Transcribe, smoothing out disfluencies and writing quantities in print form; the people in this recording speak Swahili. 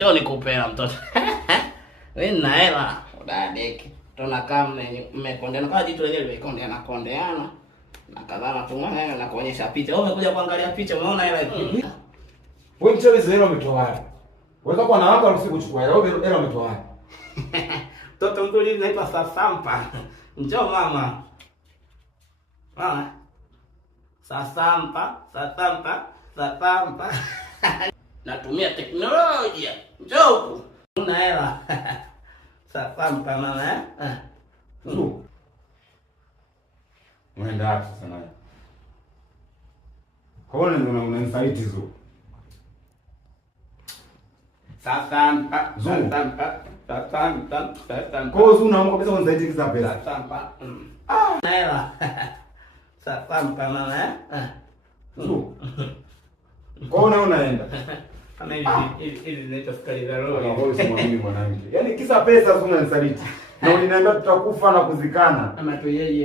Njoo nikupea mtoto. Wewe nina hela. Udadeki. Tunakaa mmekondeana. Kwa jitu lenyewe limekondeana kondeana. Na kadhaa tumwana na kuonyesha picha. Wewe umekuja kuangalia picha, umeona hela hiyo? Wewe mchawi zile umetoa wapi? Unaweza kuwa na watu au usikuchukua hela. Wewe hela umetoa wapi? Mtoto mzuri anaitwa Sasampa. Njoo mama. Mama. Sasampa. Natumia teknolojia. Njoo huku. Una hela. Sasampa mama eh? Unaenda wapi sasa naye? Kwa nini unanisaliti hizo? Sasampa. Kwa hiyo unaamua kabisa unisaliti kisa pesa. Sasampa. Hela. Sasampa mama eh? Kwa hiyo unaenda. Kama hivi zinaitwa sukari za roho. Wewe si mwamini mwanamke. Yaani kisa pesa unanisaliti. Na uliniambia tutakufa na kuzikana. Ama tu yeye